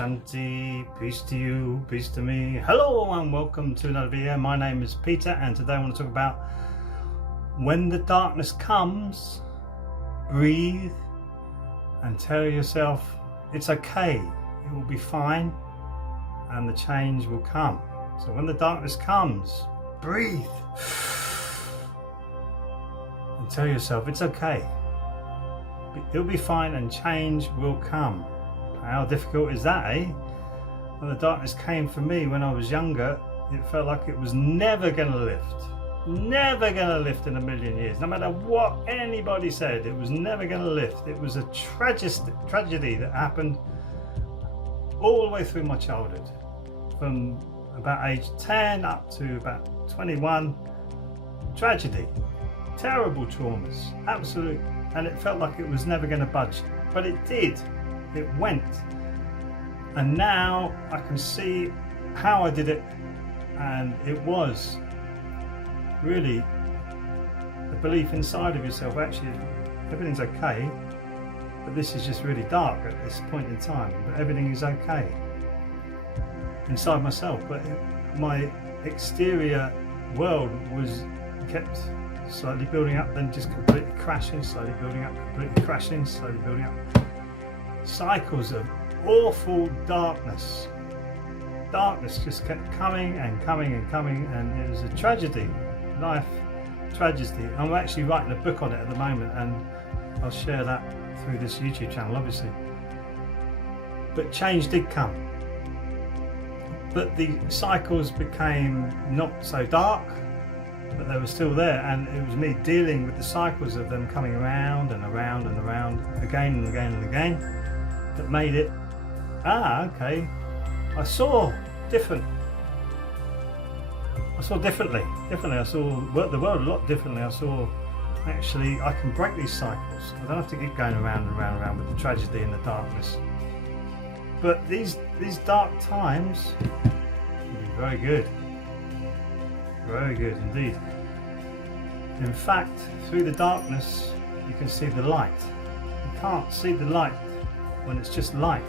Shanti, peace to you, peace to me. Hello and welcome to another video. My name is Peter and today I want to talk about when the darkness comes, breathe and tell yourself it's okay, it will be fine and the change will come. So when the darkness comes, breathe and tell yourself it's okay, it'll be fine and change will come. How difficult is that, eh? When the darkness came for me when I was younger, it felt like it was never going to lift. Never going to lift in a million years. No matter what anybody said, it was never going to lift. It was a tragedy that happened all the way through my childhood. From about age 10 up to about 21. Tragedy. Terrible traumas. Absolute. And it felt like it was never going to budge. But it did. It went, and now I can see how I did it, and it was really the belief inside of yourself, actually everything's okay, but this is just really dark at this point in time, but everything is okay inside myself. But my exterior world was kept slightly building up, then just completely crashing, slowly building up, completely crashing, slowly building up. Cycles of awful darkness. Darkness just kept coming and coming and coming, and it was a tragedy, life tragedy. I'm actually writing a book on it at the moment, and I'll share that through this YouTube channel, obviously. But change did come. But the cycles became not so dark, but they were still there, and it was me dealing with the cycles of them coming around and around and around again and again and again that made it, okay, I saw differently. I saw the world a lot differently. I saw, actually, I can break these cycles. I don't have to keep going around and around and around with the tragedy and the darkness. But these dark times will be very good. Very good indeed. In fact, through the darkness you can see the light. You can't see the light when it's just light,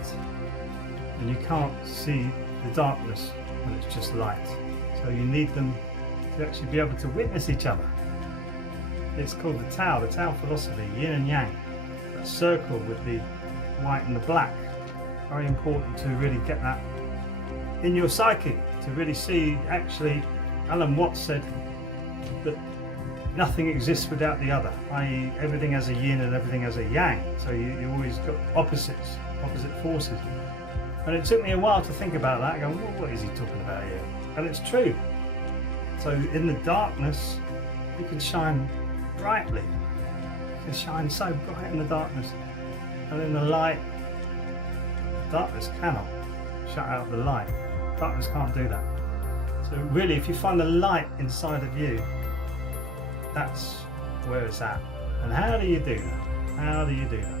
and you can't see the darkness when it's just light. So you need them to actually be able to witness each other. It's called the Tao philosophy, yin and yang. That circle with the white and the black. Very important to really get that in your psyche, to really see. Actually, Alan Watts said that nothing exists without the other, i.e. everything has a yin and everything has a yang. So you always got opposite forces. And it took me a while to think about that, going, well, what is he talking about here? And it's true. So in the darkness, you can shine brightly. You can shine so bright in the darkness. And in the light, darkness cannot shut out the light. Darkness can't do that. So really, if you find the light inside of you, that's where it's at. And how do you do that? How do you do that?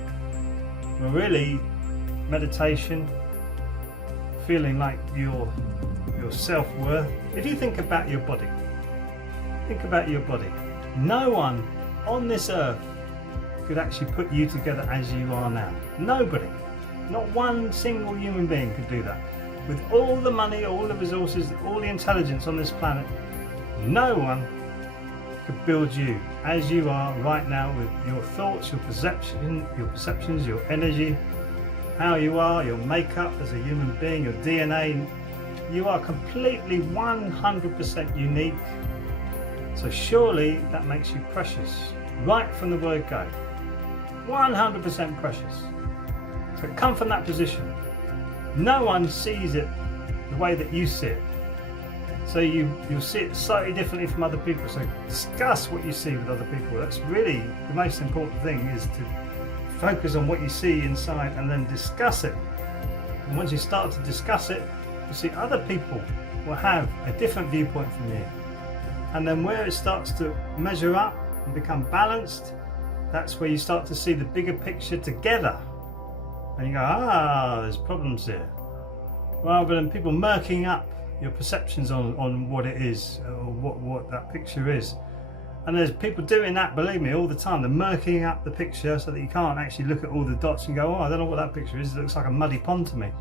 Well, really, meditation, feeling like your self-worth. If you think about your body, no one on this earth could actually put you together as you are now. Nobody. Not one single human being could do that. With all the money, all the resources, all the intelligence on this planet, no one could build you as you are right now, with your thoughts, your perceptions, your energy, how you are, your makeup as a human being, your DNA. You are completely 100% unique. So surely that makes you precious, right from the word go. 100% precious. So come from that position. No one sees it the way that you see it. So you'll see it slightly differently from other people. So discuss what you see with other people. That's really the most important thing, is to focus on what you see inside and then discuss it. And once you start to discuss it, you see other people will have a different viewpoint from you. And then where it starts to measure up and become balanced, that's where you start to see the bigger picture together. And you go, there's problems here. Rather than people murking up your perceptions on what it is, or what that picture is. And there's people doing that, believe me, all the time. They're murking up the picture so that you can't actually look at all the dots and go, oh, I don't know what that picture is. It looks like a muddy pond to me.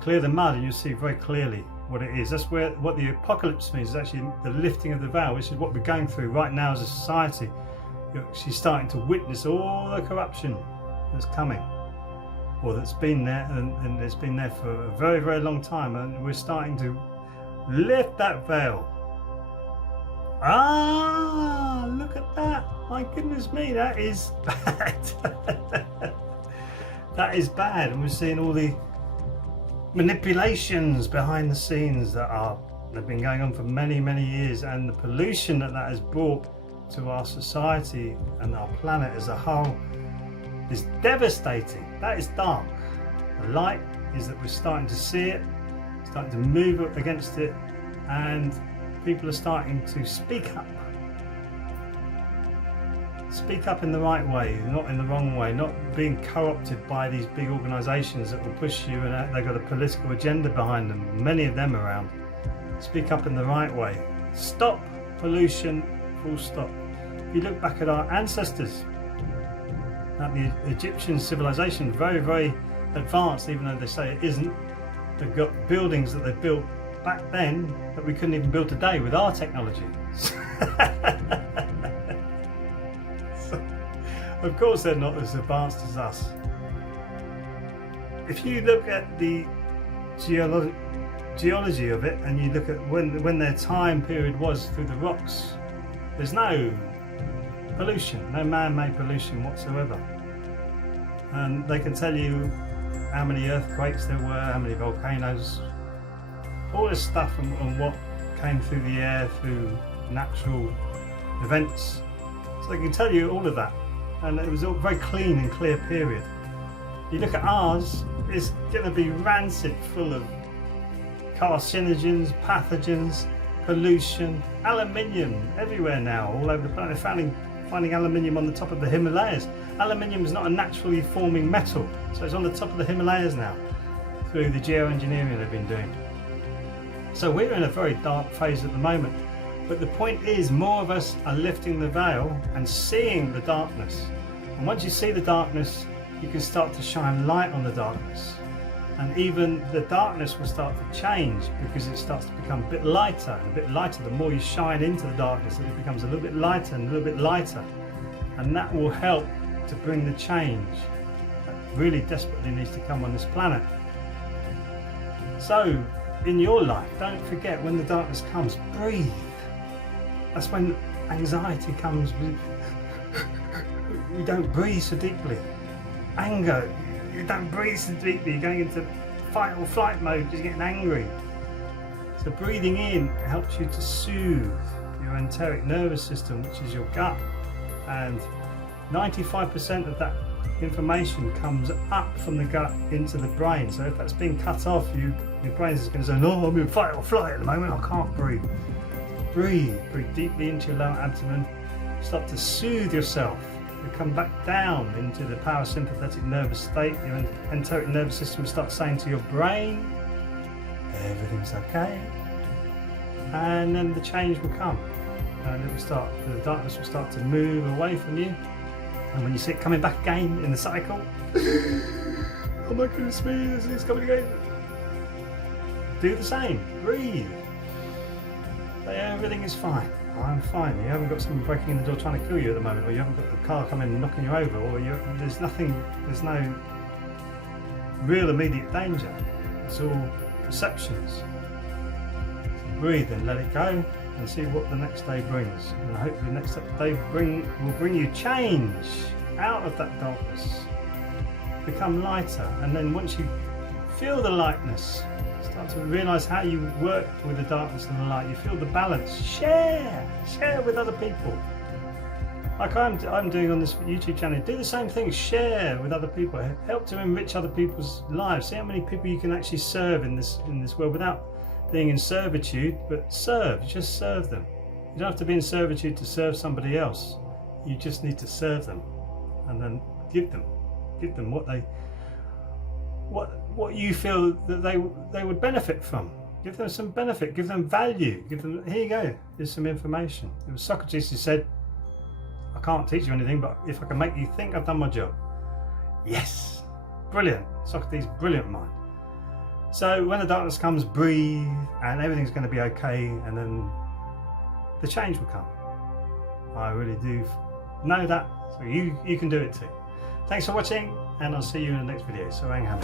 Clear the mud and you'll see very clearly what it is. That's what the apocalypse means, is actually the lifting of the veil, which is what we're going through right now as a society. You're actually starting to witness all the corruption that's coming, or that's been there, and it's been there for a very, very long time, and we're starting to lift that veil. Ah, look at that. My goodness me, that is bad. That is bad. And we're seeing all the manipulations behind the scenes that have been going on for many, many years, and the pollution that has brought to our society and our planet as a whole is devastating. That is dark. The light is that we're starting to see it, starting to move against it, and people are starting to speak up. Speak up in the right way, not in the wrong way, not being co-opted by these big organisations that will push you, and they've got a political agenda behind them, many of them around. Speak up in the right way. Stop pollution, full stop. If you look back at our ancestors, at the Egyptian civilization, very, very advanced, even though they say it isn't. They've got buildings that they built back then that we couldn't even build today with our technology. So, of course they're not as advanced as us. If you look at the geology of it, and you look at when their time period was through the rocks, there's no pollution, no man-made pollution whatsoever. And they can tell you how many earthquakes there were, how many volcanoes, all this stuff, and what came through the air through natural events. So they can tell you all of that, and it was all very clean and clear period. You look at ours, it's going to be rancid, full of carcinogens, pathogens, pollution, aluminium everywhere now, all over the planet. They're finding aluminium on the top of the Himalayas. Aluminium is not a naturally forming metal, so it's on the top of the Himalayas now through the geoengineering they've been doing. So we're in a very dark phase at the moment, but the point is, more of us are lifting the veil and seeing the darkness, and once you see the darkness, you can start to shine light on the darkness, and even the darkness will start to change, because it starts to become a bit lighter and a bit lighter. The more you shine into the darkness, it becomes a little bit lighter and a little bit lighter, and that will help to bring the change that really desperately needs to come on this planet. So in your life, don't forget, when the darkness comes, breathe. That's when anxiety comes. We don't breathe so deeply. Anger, you don't breathe so deeply. You're going into fight or flight mode, just getting angry. So breathing in helps you to soothe your enteric nervous system, which is your gut, and 95% of that information comes up from the gut into the brain. So if that's being cut off, your brain is going to say, no, I'm in fight or flight at the moment, I can't breathe. Breathe deeply into your lower abdomen, start to soothe yourself. You come back down into the parasympathetic nervous state. Your enteric nervous system will start saying to your brain, everything's okay, and then the change will come, and the darkness will start to move away from you. And when you see it coming back again in the cycle, oh my goodness me, it's coming again. Do the same, breathe. Say everything is fine, I'm fine. You haven't got someone breaking in the door trying to kill you at the moment, or you haven't got the car coming and knocking you over, or there's no real immediate danger. It's all perceptions. So breathe and let it go, and see what the next day brings. And hopefully the next day will bring you change out of that darkness. Become lighter, and then once you feel the lightness, start to realise how you work with the darkness and the light. You feel the balance. Share with other people. Like I'm doing on this YouTube channel. Do the same thing. Share with other people. Help to enrich other people's lives. See how many people you can actually serve in this world without being in servitude, but just serve them. You don't have to be in servitude to serve somebody else. You just need to serve them, and then give them what you feel that they would benefit from. Give them some benefit, give them value, give them, here you go, here's some information. It was Socrates who said, I can't teach you anything, but if I can make you think, I've done my job. Yes, brilliant. Socrates, brilliant mind. So when the darkness comes, breathe, and everything's going to be okay, and then the change will come. I really do know that, so you can do it too. Thanks for watching, and I'll see you in the next video. So hang on.